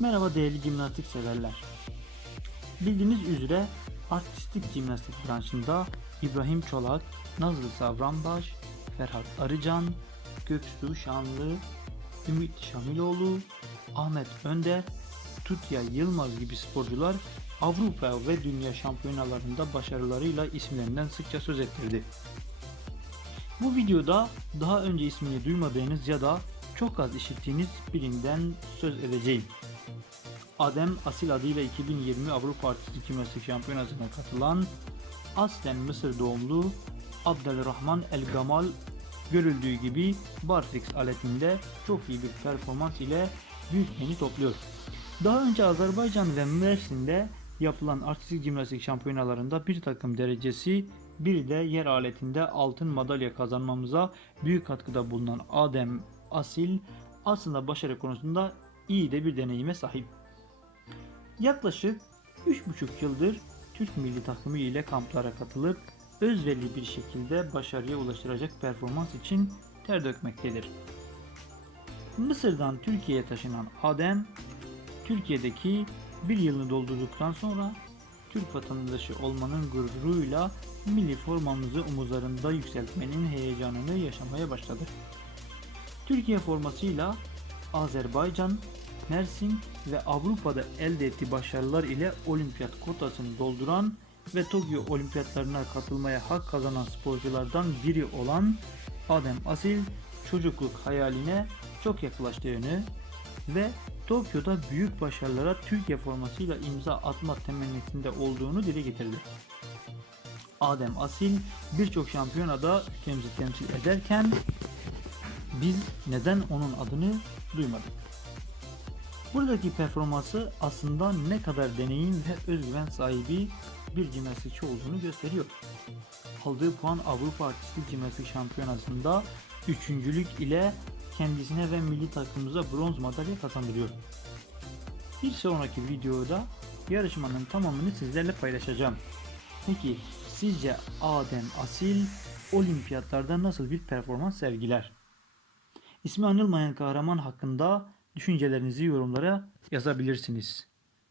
Merhaba değerli jimnastik severler. Bildiğiniz üzere artistik jimnastik branşında İbrahim Çolak, Nazlı Savranbaş, Ferhat Arıcan, Göksu Şanlı, Ümit Şamiloğlu, Ahmet Önder, Tutya Yılmaz gibi sporcular Avrupa ve dünya şampiyonalarında başarılarıyla isimlerinden sıkça söz ettirdi. Bu videoda daha önce ismini duymadığınız ya da çok az işittiğiniz birinden söz edeceğim. Adem Asil adıyla 2020 Avrupa Artistik Jimnastik Şampiyonası'na katılan aslen Mısır doğumlu Abdelrahman El Gamal görüldüğü gibi barfix aletinde çok iyi bir performans ile büyük beğeni topluyor. Daha önce Azerbaycan ve Mersin'de yapılan artistik jimnastik şampiyonalarında bir takım derecesi bir de yer aletinde altın madalya kazanmamıza büyük katkıda bulunan Adem Asil aslında başarı konusunda iyi de bir deneyime sahip. Yaklaşık 3,5 yıldır Türk milli takımı ile kamplara katılıp özverili bir şekilde başarıya ulaştıracak performans için ter dökmektedir. Mısır'dan Türkiye'ye taşınan Adem, Türkiye'deki bir yılını doldurduktan sonra Türk vatandaşı olmanın gururuyla milli formamızı omuzlarında yükseltmenin heyecanını yaşamaya başladı. Türkiye formasıyla Azerbaycan, Mersin ve Avrupa'da elde ettiği başarılar ile olimpiyat kotasını dolduran ve Tokyo olimpiyatlarına katılmaya hak kazanan sporculardan biri olan Adem Asil çocukluk hayaline çok yaklaştığını ve Tokyo'da büyük başarılara Türkiye formasıyla imza atma temennisinde olduğunu dile getirdi. Adem Asil birçok şampiyonada ülkemizi temsil ederken biz neden onun adını duymadık? Buradaki performansı aslında ne kadar deneyim ve özgüven sahibi bir jimnastikçi olduğunu gösteriyor. Aldığı puan Avrupa Artistik Jimnastik Şampiyonası'nda üçüncülük ile kendisine ve milli takımımıza bronz madalya kazandırıyor. Bir sonraki videoda yarışmanın tamamını sizlerle paylaşacağım. Peki sizce Adem Asil olimpiyatlarda nasıl bir performans sergiler? İsmi anılmayan kahraman hakkında düşüncelerinizi yorumlara yazabilirsiniz.